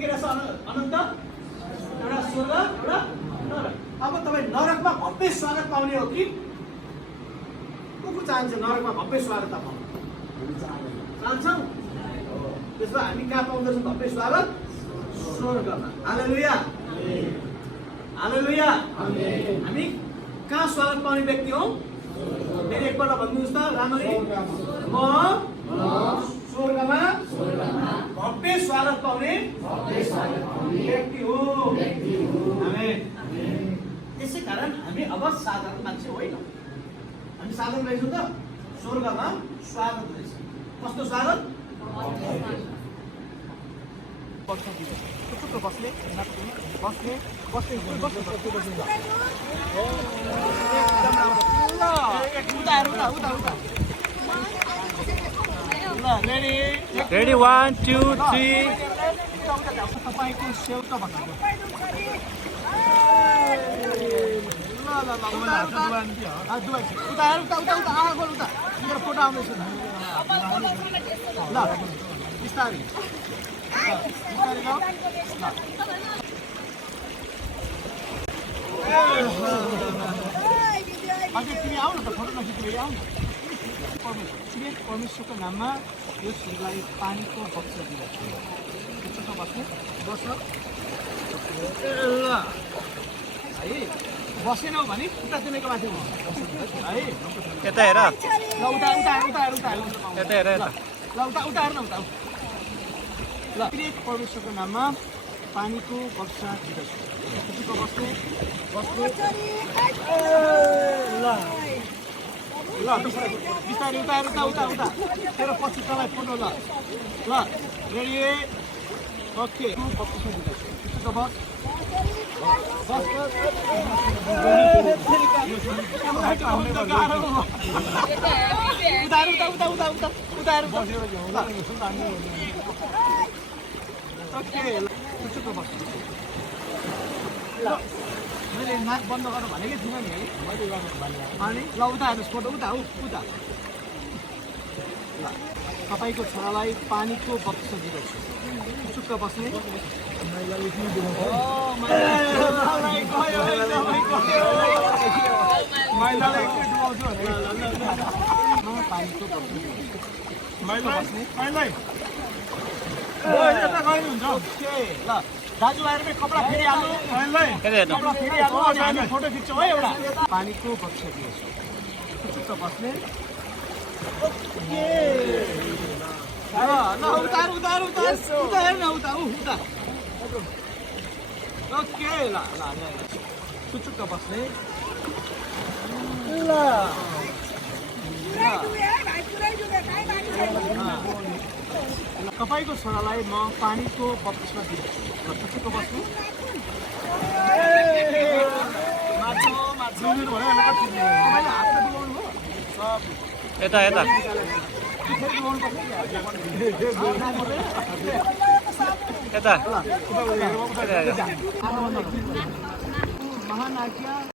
के रहेछ अनन्त एउटा स्वर्ग एउटा नरक। अब तपाईँ नरकमा भव्य स्वागत पाउने हो कि को चाहन्छ नरकमा भव्य स्वागत पाउनु? चाहन्छौँ? त्यसो भए हामी कहाँ पाउँदैछौँ भव्य स्वागत? स्वर्गमा। हालेलुया हालेलुया। हामी कहाँ स्वागत पाउने व्यक्ति हौ? फेरि एकपल्ट भन्नुहोस् त राम्ररी। म स्वर्गमा भव्य स्वागत पाउने व्यक्ति हो। आमेन। त्यसै कारण हामी अब साधारण मान्छे होइन, हामी साधारण रहेछौँ त। स्वर्गमा स्वागत रहेछ। कस्तो स्वागत? बस्ने बस्ने बस्ने रेडी 1 2 3 तपाईँको सेउका भन्नु फोटो आउँदैछ ल बिस्तारै अझै तिमी आऊ न त, फोटो नखिच्नु आऊ न। परमेश्वरको नाममा यो शिरलाई पानीको बक्स दिन्छ बस्ने बस ल है। बसेनौ भने उता तिमीको माथि है। यता हेर, ल उता उता उता उता यता हेर, यता ल उता उता हेर्न उता ल। परमेश्वरको नाममा पानीको बक्सा दिँदछु। बस्ने बस्ने ल ल बिस्तारै उता उता उता उता तेरो पछि तँलाई फोटो ल ल रेडी ओके। बक्सा दिँदछु बस बस उता उता उता उता उता ओके ल। मैले नाक बन्द गर्नु भनेकै थिइनँ नि है, मैले गर्नु अनि ल उता हेर्नुहोस् फोटो उता उता ल। तपाईँको छोरालाई पानीको बक्स दिँदछु। चुक्क बस्ने पानीको ल। दाजुभाइहरूले कपडा फेरिहाल्नु, कपडा फेरिहाल्नु अनि हामी फोटो खिच्छौँ है एउटा। पानीको बक्स दिएछु। चुक्क बस्ने ल उतार उतार उतार उता हेर्न उता उता ओके ल ल चुच्चुक्क बस्ने ल। तपाईँको छोरालाई म पानीको बक्समा दिन्छु। चुच्चुक्क बस्नु यता यता यता महान आज्ञा